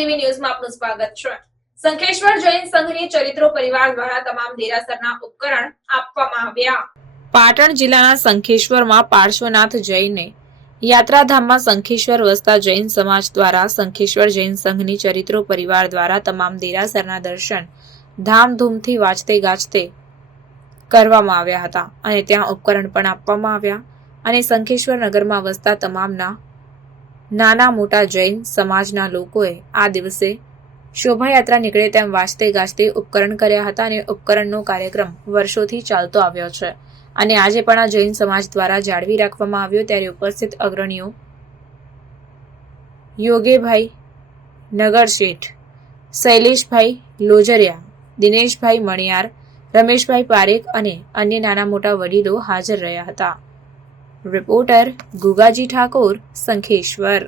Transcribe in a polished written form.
TV ન્યૂઝમાં આપનું સ્વાગત છે। સંખેશ્વર જૈન સંઘની ચરિત્રો પરિવાર દ્વારા તમામ દેરાસરના ઉપકરણ આપવામાં આવ્યા। પાટણ જિલ્લાના સંખેશ્વરમાં પાર્શ્વનાથ જૈને યાત્રાધામમાં સંખેશ્વર વસતા જૈન સમાજ દ્વારા સંખેશ્વર જૈન સંઘની ચરિત્રો પરિવાર દ્વારા તમામ દેરાસરના દર્શન ધામધૂમથી વાજતે ગાજતે કરવામાં આવ્યા હતા અને ત્યાં ઉપકરણ પણ આપવામાં આવ્યા અને સંખેશ્વર નગરમાં વસતા તમામના નાના મોટા જૈન સમાજના લોકોએ આ દિવસે શોભાયાત્રા નીકળે તેમ વાજતે ગાજતે ઉપકરણ કર્યા હતા અને ઉપકરણનો કાર્યક્રમ વર્ષોથી ચાલતો આવ્યો છે અને આજે પણ આ જૈન સમાજ દ્વારા જાળવી રાખવામાં આવ્યો। ત્યારે ઉપસ્થિત અગ્રણીઓ યોગેભાઈ નગરશેઠ, શૈલેષભાઈ લોજરિયા, દિનેશભાઈ મણિયાર, રમેશભાઈ પારેખ અને અન્ય નાના મોટા વડીલો હાજર રહ્યા હતા। રિપોર્ટર ગુગાજી ઠાકોર, સંખેશ્વર।